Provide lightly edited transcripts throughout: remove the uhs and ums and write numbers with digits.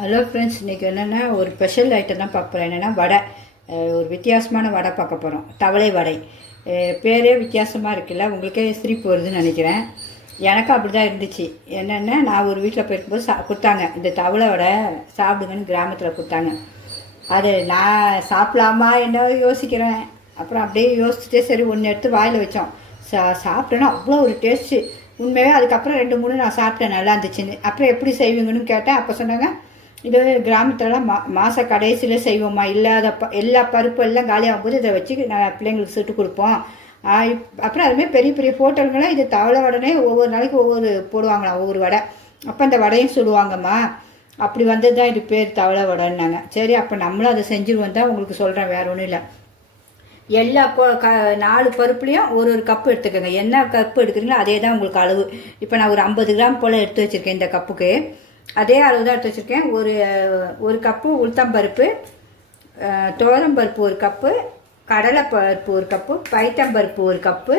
Hello friends, இன்றைக்கி என்னென்னா ஒரு ஸ்பெஷல் ஐட்டம் தான் பார்க்க போகிறோம். என்னென்னா வடை, ஒரு வித்தியாசமான வடை பார்க்க போகிறோம். தவளை வடை. பேரே வித்தியாசமாக இருக்குல்ல, உங்களுக்கே சிரிப்பு வருதுன்னு நினைக்கிறேன். எனக்கும் அப்படி தான் இருந்துச்சு. என்னென்னா, நான் ஒரு வீட்டில் போயிருக்கும்போது கொடுத்தாங்க, இந்த தவளை வடை சாப்பிடுங்கன்னு கிராமத்தில் கொடுத்தாங்க. அது நான் சாப்பிடலாமா என்ன யோசிக்கிறேன். அப்புறம் அப்படியே யோசிச்சுட்டே சரி ஒன்று எடுத்து வாயில் வச்சோம். சாப்பிட்டேன்னா அவ்வளோ ஒரு டேஸ்ட்டு. உண்மையாக அதுக்கப்புறம் 2-3 நான் சாப்பிட்டேன், நல்லா இருந்துச்சுன்னு. அப்புறம் எப்படி செய்வீங்கன்னு கேட்டேன். அப்போ சொன்னாங்க, இது கிராமத்துலலாம் மாத கடைசியில் செய்வோம்மா, இல்லாத எல்லா பருப்பு எல்லாம் காலியாகும் போது இதை வச்சு நான் பிள்ளைங்களுக்கு சுட்டு கொடுப்போம். அப்புறம் அதுமாதிரி பெரிய பெரிய ஹோட்டல்களாம் இது தவளை வடைனே ஒவ்வொரு நாளைக்கு ஒவ்வொரு போடுவாங்களாம், ஒவ்வொரு வடை. அப்போ அந்த வடையும் சுடுவாங்கம்மா. அப்படி வந்தது தான் இது பேர் தவளை வடைன்னாங்க. சரி, அப்போ நம்மளும் அதை செஞ்சுருவோம் தான் உங்களுக்கு சொல்கிறேன், வேறு ஒன்றும் இல்லை. எல்லா 4 பருப்புலேயும் ஒரு கப்பு எடுத்துக்கோங்க. என்ன கப்பு எடுக்கிறீங்களோ அதே தான் உங்களுக்கு அளவு. இப்போ நான் ஒரு 50 கிராம் போல் எடுத்து வச்சுருக்கேன். இந்த கப்புக்கு அதே அளவு தான் எடுத்து வச்சுருக்கேன். ஒரு கப்பு உளுத்தம்பருப்பு, துவரம்பருப்பு 1 கப்பு, கடலைப்பருப்பு 1 கப்பு, பைத்தம்பருப்பு 1 கப்பு,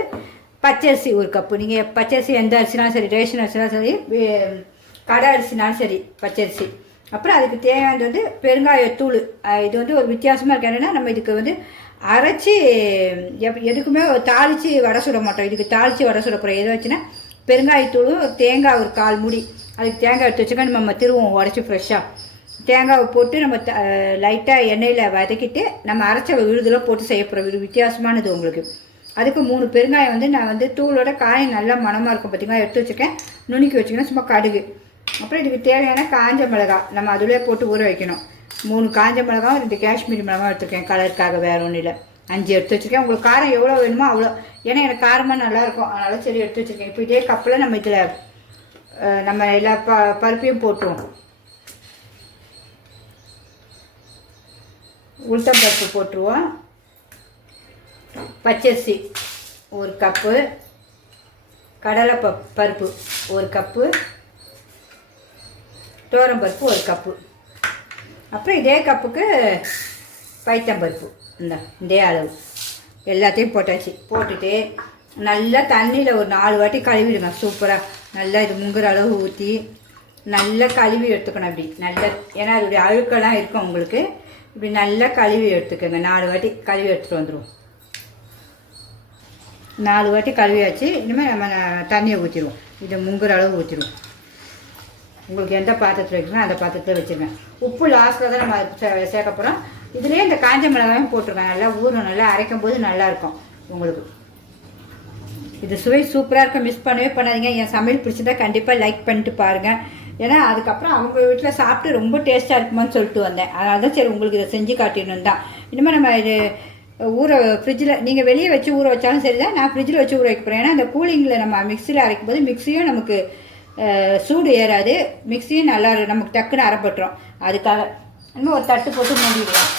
பச்சரிசி 1 கப்பு. நீங்கள் பச்சரிசி எந்த அரிசினாலும் சரி, ரேஷன் அரிசினாலும் சரி, கடை அரிசினாலும் சரி, பச்சரிசி. அப்புறம் அதுக்கு தேவையானது பெருங்காயத்தூள். இது ஒரு வித்தியாசமாக இருக்கு. என்னென்னா, நம்ம இதுக்கு அரைச்சி எதுக்குமே தாளித்து வடை சுட மாட்டோம். இதுக்கு தாளித்து வடை சுட போகிறோம். எதை வச்சுன்னா, பெருங்காயத்தூளும் தேங்காய் ஒரு 1/4 மூடி. அதுக்கு தேங்காய் எடுத்து வச்சுக்கா நம்ம திருவோம் உடச்சி ஃப்ரெஷ்ஷாக. தேங்காவை போட்டு நம்ம லைட்டாக எண்ணெயில் வதக்கிட்டு நம்ம அரைச்ச விழுதெல்லாம் போட்டு செய்ய போகிறோம். இது வித்தியாசமானது உங்களுக்கு. அதுக்கு 3 பெருங்காயம் நான் தூளோட காயம் நல்லா மணமாக இருக்கும் பார்த்திங்களா, எடுத்து வச்சுருக்கேன். நுணுக்கி வச்சுக்கணும். சும்மா கடுகு. அப்புறம் இதுக்கு தேவையான காஞ்ச மிளகாய் நம்ம அதிலே போட்டு ஊற வைக்கணும். 3 காஞ்ச மிளகாவும் 2 காஷ்மீரி மிளகாவும் எடுத்துருக்கேன், கலருக்காக, வேறு ஒன்றும் இல்லை. 5 எடுத்து வச்சுருக்கேன். உங்களுக்கு காரம் எவ்வளோ வேணுமோ அவ்வளோ. ஏன்னா எனக்கு காரமாக நல்லாயிருக்கும், அதனால் சரி எடுத்து வச்சுருக்கேன். இப்போ இதே கப்பில் நம்ம இதில் நம்ம எல்லா பருப்பையும் போட்டுருவோம். உளுத்தம் பருப்பு போட்டுருவோம். பச்சரிசி 1 கப்பு, கடலை பருப்பு 1 கப்பு, துவரம்பருப்பு 1 கப்பு. அப்புறம் இதே கப்புக்கு பைத்தம்பருப்பு இதே அளவு எல்லாத்தையும் போட்டாச்சு. போட்டுட்டு நல்லா தண்ணியில் ஒரு 4 வாட்டி கழுவிடுங்க. சூப்பராக நல்லா இது முங்குற அளவு ஊற்றி நல்லா கழுவி எடுத்துக்கணும். அப்படி நல்லா, ஏன்னா அதோடைய அழுக்கெல்லாம் இருக்கும் உங்களுக்கு. இப்படி நல்லா கழுவி எடுத்துக்கோங்க. 4 வாட்டி கழுவி எடுத்துகிட்டு வந்துடுவோம். 4 வாட்டி கழுவியாச்சு. இனிமேல் நம்ம தண்ணியை ஊற்றிடுவோம். இது முங்குற அளவு ஊற்றிடுவோம். உங்களுக்கு எந்த பாத்திரத்தில் வைக்கணும் அந்த பாத்திரத்தில் வச்சுருங்க. உப்பு லாஸ்ட்டில் தான் நம்ம சேர்க்க போகிறோம். இதுலேயே இந்த காஞ்ச மிளகாயும் போட்டிருக்கேன். நல்லா ஊறும், நல்லா அரைக்கும் போது நல்லாயிருக்கும் உங்களுக்கு. இது சுவை சூப்பராக இருக்கும். மிஸ் பண்ணவே பண்ணாதீங்க. என் சமையல் பிடிச்சிருந்தா கண்டிப்பாக லைக் பண்ணிட்டு பாருங்கள். ஏன்னா அதுக்கப்புறம் அவங்க வீட்டில் சாப்பிட்டு ரொம்ப டேஸ்ட்டாக இருக்குமான்னு சொல்லிட்டு வந்தேன். அதனால தான் சரி உங்களுக்கு இதை செஞ்சு காட்டிடணும் தான். இனிமேல் நம்ம இது ஃப்ரிட்ஜில் நீங்கள் வெளியே வச்சு ஊற வச்சாலும் சரி தான், நான் ஃப்ரிட்ஜில் வச்சு ஊற வைக்க போகிறேன். ஏன்னா அந்த கூலிங்கில் நம்ம மிக்சியில் அரைக்கும் போது மிக்சியும் நமக்கு சூடு ஏறாது, மிக்சியும் நல்லா நமக்கு டக்குன்னு அரைப்பட்டுரும். அதுக்காக இன்னும் ஒரு தட்டு போட்டு மூடிடுவோம்.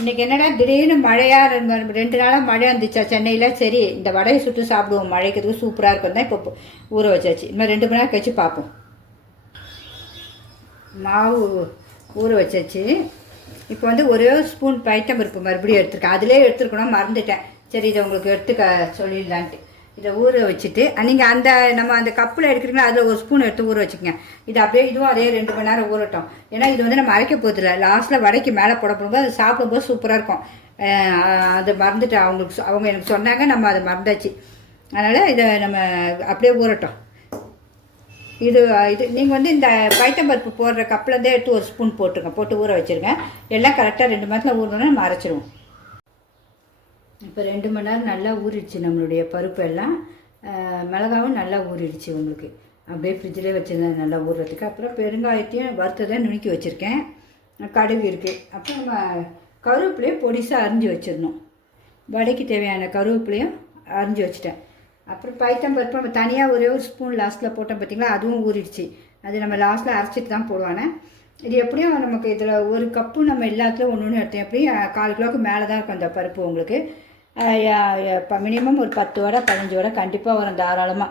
இன்றைக்கி என்னடா திடீர்னு மழையாக 2 நாளாக மழை வந்துச்சா சென்னையில். சரி, இந்த வடையை சுட்டு சாப்பிடுவோம், மழைக்கிறதுக்கு சூப்பராக இருக்கும் தான் இப்போ ஊற வச்சாச்சு. இன்னும் 2 மணி நேரம் கழிச்சு பார்ப்போம். மாவு ஊற வச்சாச்சு. இப்போ ஒரே ஸ்பூன் பைத்தம்பருப்பு மறுபடியும் எடுத்துருக்கேன். அதிலே எடுத்துருக்கணும், மறந்துட்டேன். சரி, இதை உங்களுக்கு எடுத்துக்க சொல்லிடலான்ட்டு இதை ஊற வச்சுட்டு, நீங்கள் நம்ம அந்த கப்பில் எடுக்கிறீங்களா அதில் 1 ஸ்பூன் எடுத்து ஊற வச்சுக்கோங்க. இது அப்படியே இதுவும் அதே 2 மணி நேரம் ஊறட்டும். ஏன்னா இது நம்ம அரைக்க போதில்லை. லாஸ்ட்டில் வடைக்கு மேலே போடும்போது அது சாப்பிடும்போது சூப்பராக இருக்கும். அதை மறந்துட்டு அவங்க எனக்கு சொன்னாங்க, நம்ம அதை மறந்தாச்சு. அதனால் இதை நம்ம அப்படியே ஊறட்டும். இது நீங்கள் இந்த பைத்தம்பருப்பு போடுற கப்பிலேருந்தே எடுத்து 1 ஸ்பூன் போட்டுருங்க. போட்டு ஊற வச்சுருங்க. எல்லாம் கரெக்டாக 2 மணி நேரத்தில் ஊறணுன்னா நம்ம அரைச்சிடுவோம். இப்போ 2 மணி நேரம் நல்லா ஊறிடுச்சு நம்மளுடைய பருப்பு எல்லாம். மிளகாவும் நல்லா ஊறிடுச்சு உங்களுக்கு. அப்படியே ஃப்ரிட்ஜிலே வச்சுருந்தேன் நல்லா ஊறுறதுக்கு. அப்புறம் பெருங்காயத்தையும் வறுத்ததான் நுணுக்கி வச்சுருக்கேன். கடுகு இருக்குது. அப்புறம் நம்ம கருவேப்பிலையும் பொடிசாக அரிஞ்சு வச்சிடணும். வடைக்கு தேவையான கருவேப்பிலையும் அரிஞ்சு வச்சுட்டேன். அப்புறம் பைத்தம்பருப்பு நம்ம தனியாக ஒரே 1 ஸ்பூன் லாஸ்ட்டில் போட்டோம் பார்த்திங்களா, அதுவும் ஊறிடுச்சு. அது நம்ம லாஸ்ட்டில் அரைச்சிட்டு தான் போடுவானே. இது எப்படியும் நமக்கு இதில் 1 கப்பு நம்ம எல்லாத்துலையும் ஒன்று எடுத்தோம். எப்படியும் 1/4 கிலோவுக்கு மேலே தான் இருக்கும் அந்த பருப்பு உங்களுக்கு. மினிமம் ஒரு 10 வடை 15 வடை கண்டிப்பாக வரும் தாராளமாக.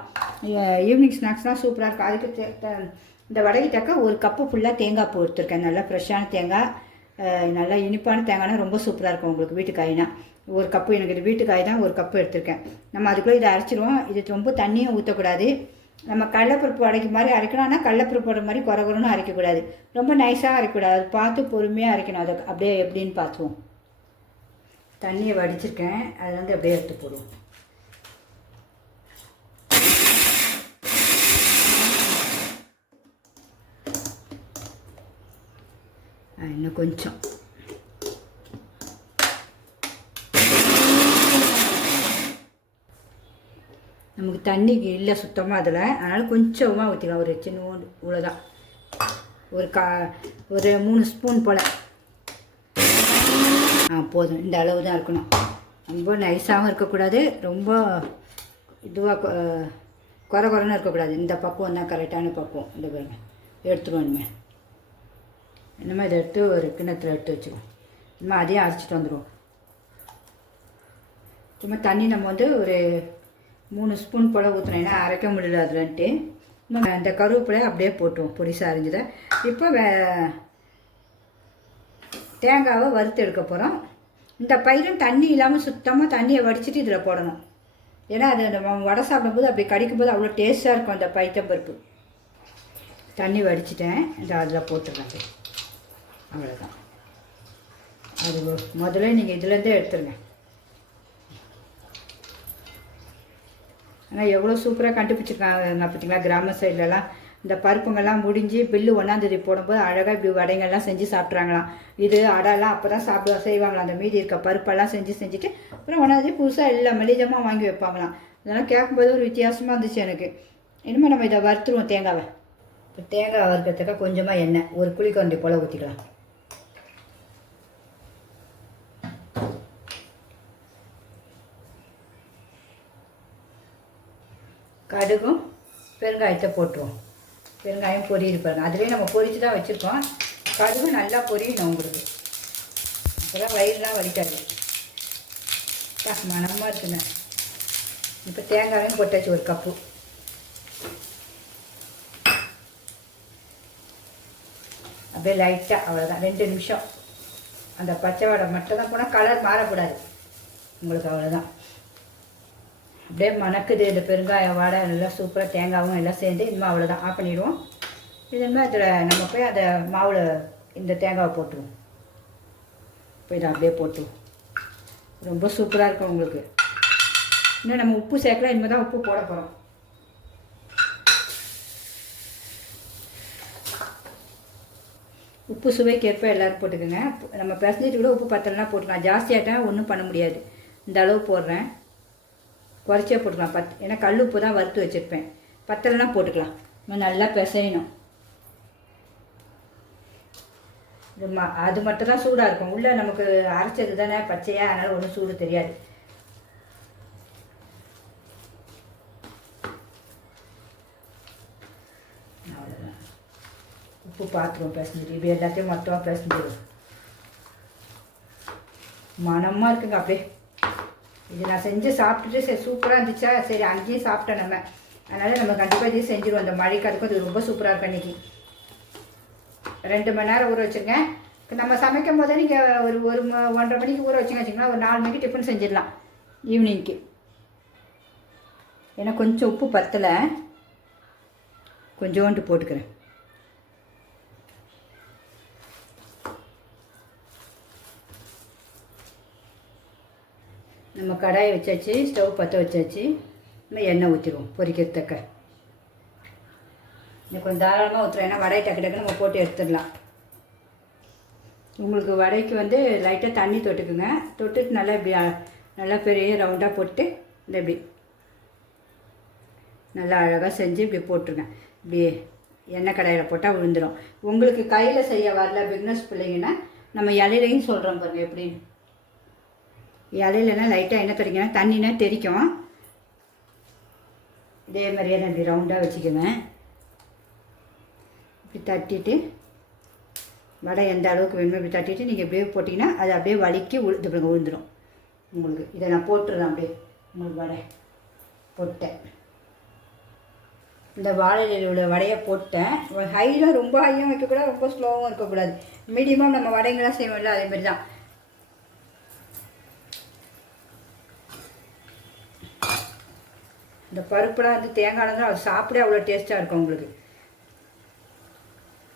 ஈவினிங் ஸ்நாக்ஸ்னால் சூப்பராக இருக்கும். அதுக்கு இந்த வடைக்கு தக்க 1 கப்பு ஃபுல்லாக தேங்காய் பூ எடுத்துருக்கேன். நல்லா ஃப்ரெஷ்ஷான தேங்காய், நல்லா இனிப்பான தேங்காய்னா ரொம்ப சூப்பராக இருக்கும் உங்களுக்கு. வீட்டுக்காய்னா 1 கப்பு, எனக்கு இது வீட்டுக்காய் தான் 1 கப்பு எடுத்திருக்கேன். நம்ம அதுக்குள்ளே இதை அரைச்சிடுவோம். இது ரொம்ப தண்ணியும் ஊற்றக்கூடாது. நம்ம கடலைப்பருப்பு அரைக்க மாதிரி அரைக்கணும். ஆனால் கடலைப்பருப்பு போடுற மாதிரி குறன்னு அரைக்கக்கூடாது, ரொம்ப நைஸாக அரைக்கக்கூடாது. அது பார்த்து பொறுமையாக அரைக்கணும். அதை அப்படியே எப்படின்னு பார்த்துவோம். தண்ணியை வடிச்சிருக்கேன், அதை வந்து அப்படியே எடுத்து போடுவோம். இன்னும் கொஞ்சம் நமக்கு தண்ணிக்கு இல்லை சுத்தமாக அதில், அதனால் கொஞ்சமாக ஊற்றிக்கலாம். ஒரு சின்ன இவ்வளோதான், ஒரு 3 ஸ்பூன் போல். போதும், இந்த அளவு தான் இருக்கணும். ரொம்ப நைஸாகவும் இருக்கக்கூடாது, ரொம்ப இதுவாக குறன்னு இருக்கக்கூடாது. இந்த பக்குவம் தான் கரெக்டான பக்குவம். இந்த பாருங்க, எடுத்துருவோம். இனிமேல் இதை எடுத்து ஒரு கிண்ணத்தில் எடுத்து வச்சுருவோம். இனிமேல் அதையும் அரைச்சிட்டு வந்துடுவோம். சும்மா தண்ணி நம்ம வந்து ஒரு 3 ஸ்பூன் போல் ஊற்றுனோம், ஏன்னா அரைக்க முடியல அதுலன்ட்டு. அந்த கருவேப்பிலையை அப்படியே போட்டுவோம், பொடிசாக அரைஞ்சதை. இப்போ தேங்காவை வறுத்து எடுக்க போகிறோம். இந்த பயிரும் தண்ணி இல்லாமல் சுத்தமாக தண்ணியை வடிச்சிட்டு இதில் போடணும். ஏன்னா அது நம்ம வடை சாப்பிடும்போது அப்படி கடிக்கும்போது அவ்வளோ டேஸ்ட்டாக இருக்கும் அந்த பைத்தம்பருப்பு. தண்ணி வடிச்சிட்டேன், இந்த அதில் போட்டுருங்க. அவ்வளோதான். அது முதல்ல நீங்கள் இதுலேருந்தே எடுத்துருங்க. ஆனால் எவ்வளோ சூப்பராக கண்டுபிடிச்சிருக்காங்க பார்த்தீங்களா. கிராம சைட்லலாம் இந்த பருப்புங்கள்லாம் முடிஞ்சு பில்லு 1ஆம் தேதி போடும்போது அழகாக இப்படி வடைங்கள்லாம் செஞ்சு சாப்பிட்றாங்களாம். இது அடைலாம் அப்போ தான் செய்வாங்களாம். அந்த மீதி இருக்க பருப்பெல்லாம் செஞ்சுட்டு அப்புறம் 1ஆம் தேதி புதுசாக எல்லாம் மளிகமாக வாங்கி வைப்பாங்களாம். அதெல்லாம் கேட்கும்போது ஒரு வித்தியாசமாக இருந்துச்சு எனக்கு. இனிமேல் நம்ம இதை வறுத்துருவோம் தேங்காவை. இப்போ தேங்காய் வறுக்கிறதுக்காக கொஞ்சமாக எண்ணெய் ஒரு குழிக்கரண்டி போல் ஊற்றிக்கலாம். கடுகும் பெருங்காயத்தை போட்டுருவோம். பெருங்காயம் பொரியிருப்பாங்க, அதிலே நம்ம பொரித்து தான் வச்சுருக்கோம். கடுகு நல்லா பொரியணும் உங்களுக்கு, அப்போதான் வயிறுலாம் வலிக்காது. மனமாக இருக்குங்க. இப்போ தேங்காயும் போட்டாச்சு, ஒரு கப்பு. அப்படியே லைட்டாக, அவ்வளோதான், 2 நிமிஷம் அந்த பச்சை வடை மட்டும் தான் போனால் கலர் மாறக்கூடாது உங்களுக்கு, அவ்வளோதான். அப்படியே மணக்குது இந்த பெருங்காய வாடை, நல்லா சூப்பராக தேங்காயும் எல்லாம் சேர்ந்து. இனிமேல் அவ்வளோதான், ஆஃப் பண்ணிவிடுவோம். இதுமாதிரி அதில் நம்ம போய் அதை மாவில் இந்த தேங்காவை போட்டுருவோம். இப்போ இதை அப்படியே போட்டுருவோம். ரொம்ப சூப்பராக இருக்கும் உங்களுக்கு. இன்னும் நம்ம உப்பு சேர்க்கலாம், இனிமேல் தான் உப்பு போட போகிறோம். உப்பு சுவைக்கேற்ப எல்லோரும் போட்டுக்கோங்க. நம்ம பிசைஞ்சிட்டு கூட உப்பு பத்தலைனா போட்டுக்கலாம். ஜாஸ்தியாகிட்டா ஒன்றும் பண்ண முடியாது. இந்த அளவு போடுறேன், குறைச்சே போட்டுக்கலாம். ஏன்னா கல் உப்பு தான் வறுத்து வச்சுருப்பேன். பத்தலைனா போட்டுக்கலாம். நல்லா பிசையணும். அது மட்டும் தான் சூடாக இருக்கும். உள்ளே நமக்கு அரைச்சது தானே பச்சையாக, அதனால் ஒன்றும் சூடு தெரியாது. அவ்வளோதான். உப்பு பார்த்துருவோம் பிசைஞ்சிட்டு. இப்படி எல்லாத்தையும் மொத்தமாக பிசைஞ்சிடும். மனமாக இருக்குங்க அப்படியே. இது நான் செஞ்சு சாப்பிட்டுட்டு சரி சூப்பராக இருந்துச்சா, சரி அங்கேயும் சாப்பிட்டேன் நம்ம. அதனால் நம்ம கண்டிப்பாக இதையும் செஞ்சுருவோம். அந்த மழைக்கு அதுக்கும் அது ரொம்ப சூப்பராக இருக்கும். இன்றைக்கி 2 மணி நேரம் ஊற வச்சுருக்கேன். நம்ம சமைக்கும் போதே நீங்கள் ஒரு 1:30 மணிக்கு ஊற வச்சுங்க வச்சுக்கலாம். ஒரு 4 மணிக்கு டிஃபன் செஞ்சிடலாம் ஈவினிங்க்கு. ஏன்னா கொஞ்சம் உப்பு பத்தலை, கொஞ்சோண்டு போட்டுக்கிறேன். நம்ம கடாயை வச்சாச்சு, ஸ்டவ் பற்ற வச்சாச்சு. நம்ம எண்ணெய் ஊற்றிடுவோம் பொரிக்கிறதுக்க. இன்னும் கொஞ்சம் தாராளமாக ஊற்றுறோம், ஏன்னா வடை டக்கு டக்கு நம்ம போட்டு எடுத்துடலாம். உங்களுக்கு வடைக்கு வந்து லைட்டாக தண்ணி தொட்டுக்குங்க. தொட்டுட்டு நல்லா இப்படி நல்லா பெரிய ரவுண்டாக போட்டு இந்த இப்படி நல்லா அழகாக செஞ்சு இப்படி போட்டுருங்க. இப்படி எண்ணெய் கடாயில் போட்டால் விழுந்துடும். உங்களுக்கு கையில் செய்ய வரல பிக்னஸ் பிள்ளைங்கன்னா நம்ம இலையிலையும் சொல்கிறோம் பாருங்கள் எப்படின்னு. இலையிலனா லைட்டாக எண்ணெய் தெரிக்கணும், தண்ணினா தெரிக்கும். இதே மாதிரியே நான் இப்படி ரவுண்டாக வச்சுக்கோங்க. இப்படி தட்டிட்டு வடை எந்த அளவுக்கு வேணுமோ இப்படி தட்டிட்டு நீங்கள் இப்படியே போட்டிங்கன்னா அது அப்படியே வலிக்கி விழுந்துடும் உங்களுக்கு. இதை நான் போட்டுடுறேன் அப்படியே. உங்களுக்கு வடை போட்டேன், இந்த வாழை இலையோட வடையை போட்டேன். ஹையில் ரொம்ப ஹையும் வைக்கக்கூடாது, ரொம்ப ஸ்லோவும் இருக்கக்கூடாது. மீடியமாக நம்ம வடைங்கள்லாம் செய்வோம்ல அதேமாதிரி தான். இந்த இந்த பருப்புலாம் வந்து தேங்காய் தான் அது சாப்பிட அவ்வளோ டேஸ்ட்டாக இருக்கும் உங்களுக்கு.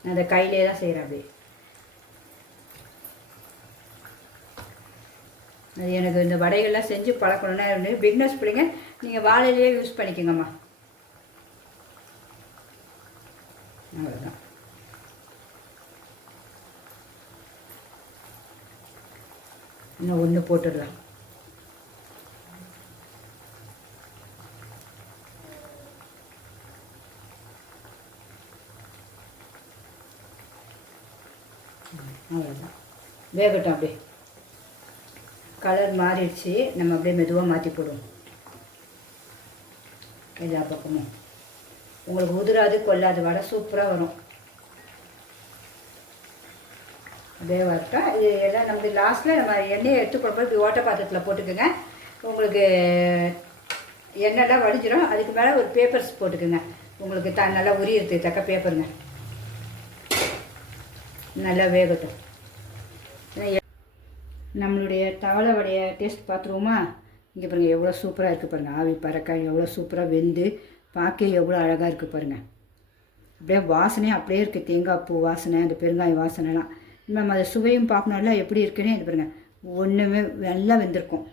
நான் அந்த கையிலே தான் செய்கிறேன் அப்படி. அது எனக்கு இந்த வடைகள்லாம் செஞ்சு பழக்கணுன்னா பிக்னஸ் பிள்ளைங்க நீங்கள் வாழையிலேயே யூஸ் பண்ணிக்கோங்கம்மா. அவ்வளோதான். இன்னும் ஒன்று போட்டுடலாம். அவ்வளோதான், வேகட்டும். அப்படியே கலர் மாறிடுச்சு, நம்ம அப்படியே மெதுவாக மாற்றி போடுவோம் எல்லா பக்கமும். உங்களுக்கு உதிராது கொள்ளாது வடை சூப்பராக வரும். அப்படியே வரட்டா. இது எல்லாம் நமக்கு லாஸ்ட்டில் நம்ம எண்ணெயை எடுத்து கொடுப்போம். இப்படி ஓட்ட பாத்திரத்தில் போட்டுக்கோங்க. உங்களுக்கு எண்ணெய்லாம் வடிஞ்சிடும். அதுக்கு மேலே ஒரு பேப்பர்ஸ் போட்டுக்கோங்க. உங்களுக்கு நல்லா உரியறதுக்கு தக்க பேப்பருங்க. நல்லா வேகட்டும். நம்மளுடைய தவளை வடைய டேஸ்ட் பார்த்துருவோமா? இங்கே பாருங்கள் எவ்வளோ சூப்பராக இருக்குது பாருங்கள். ஆவி பறக்காய் எவ்வளோ சூப்பராக வெந்து பார்க்க எவ்வளோ அழகாக இருக்குது பாருங்கள். அப்படியே வாசனையும் அப்படியே இருக்குது. தேங்காய் பூ வாசனை, அந்த பெருங்காய வாசனைலாம். நம்ம அதை சுவையும் பார்க்கணும்ல எப்படி இருக்குன்னு. இது பாருங்கள் ஒன்றுமே நல்லா வெந்திருக்கும்.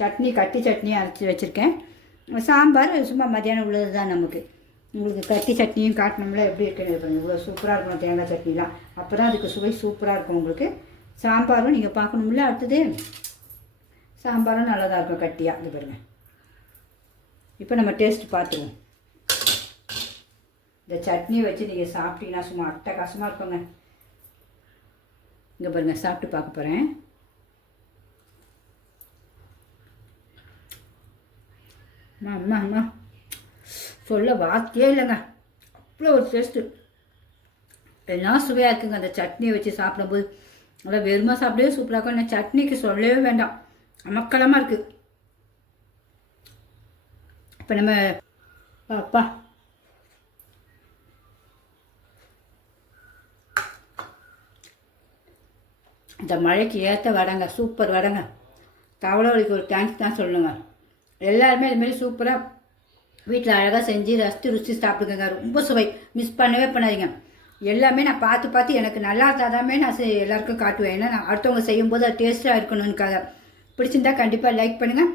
சட்னி கட்டி சட்னியும் அரைச்சி வச்சுருக்கேன். சாம்பார் சும்மா மத்தியானம் உள்ளது தான் நமக்கு. உங்களுக்கு கட்டி சட்னியும் காட்டணும்ல எப்படி இருக்குன்னு. பாருங்கள் இவ்வளோ சூப்பராக இருக்கணும் தேங்காய் சட்னிலாம். அப்போ தான் அதுக்கு சுவை சூப்பராக இருக்கும் உங்களுக்கு. சாம்பாரும் நீங்கள் பார்க்கணும்ல. அடுத்தது சாம்பாரும் நல்லா தான் இருக்கும் கட்டியாக. இது பாருங்கள். இப்போ நம்ம டேஸ்ட் பார்த்துருவோம். இந்த சட்னியை வச்சு நீங்கள் சாப்பிட்டீங்கன்னா சும்மா அட்டகாசமாக இருக்குங்க. இங்கே பாருங்கள் சாப்பிட்டு பார்க்க போகிறேன். அம்மா அம்மா சொல்ல வார்த்தையே இல்லைங்க. அவ்வளோ ஒரு டேஸ்ட்டு. எல்லாம் சுவையாக இருக்குங்க. அந்த சட்னியை வச்சு சாப்பிடும்போது நல்லா வெறுமா சாப்பிடவே சூப்பராக இருக்கும். என்ன சட்னிக்கு சொல்லவே வேண்டாம், அமக்கலமாக இருக்குது. இப்போ நம்ம அப்பா இந்த மழைக்கு ஏற்ற வடைங்க, சூப்பர் வடைங்க. தவளை வலிக்கு ஒரு தேங்க்ஸ் தான் சொல்லணுங்க. எல்லாருமே இதுமாரி சூப்பராக வீட்டில் அழகாக செஞ்சு ரசித்து ருசி சாப்பிடுங்க. ரொம்ப சுவை, மிஸ் பண்ணவே பண்ணாதீங்க. எல்லாமே நான் பார்த்து பார்த்து எனக்கு நல்லா இருந்தாதாமே நான் எல்லாருக்கும் காட்டுவேன். ஏன்னா நான் அடுத்தவங்க செய்யும்போது அது டேஸ்ட்டாக இருக்கணும்னுக்காக. பிடிச்சிருந்தா கண்டிப்பாக லைக் பண்ணுங்கள்.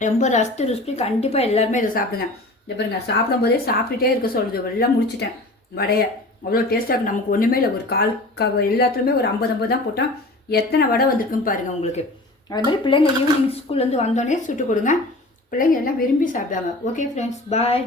ரொம்ப ரசித்து ருசி கண்டிப்பாக எல்லாருமே இதை சாப்பிடுங்க. இந்த பாருங்க சாப்பிடும்போதே சாப்பிட்டுட்டே இருக்க சொல்லுது. எல்லாம் முடிச்சிட்டேன் வடையை. அவ்வளோ டேஸ்ட்டாக இருக்கும். நமக்கு ஒன்றுமே இல்லை, ஒரு கால் எல்லாத்துலேயுமே ஒரு 50 தான் போட்டால் எத்தனை வடை வந்திருக்குன்னு பாருங்கள் உங்களுக்கு. அது மாதிரி பிள்ளைங்க ஈவினிங் ஸ்கூல்லேருந்து வந்தோடனே சுட்டு கொடுங்க. பிள்ளைங்க எல்லாம் விரும்பி சாப்பிடுவாங்க. ஓகே ஃப்ரெண்ட்ஸ், பாய்.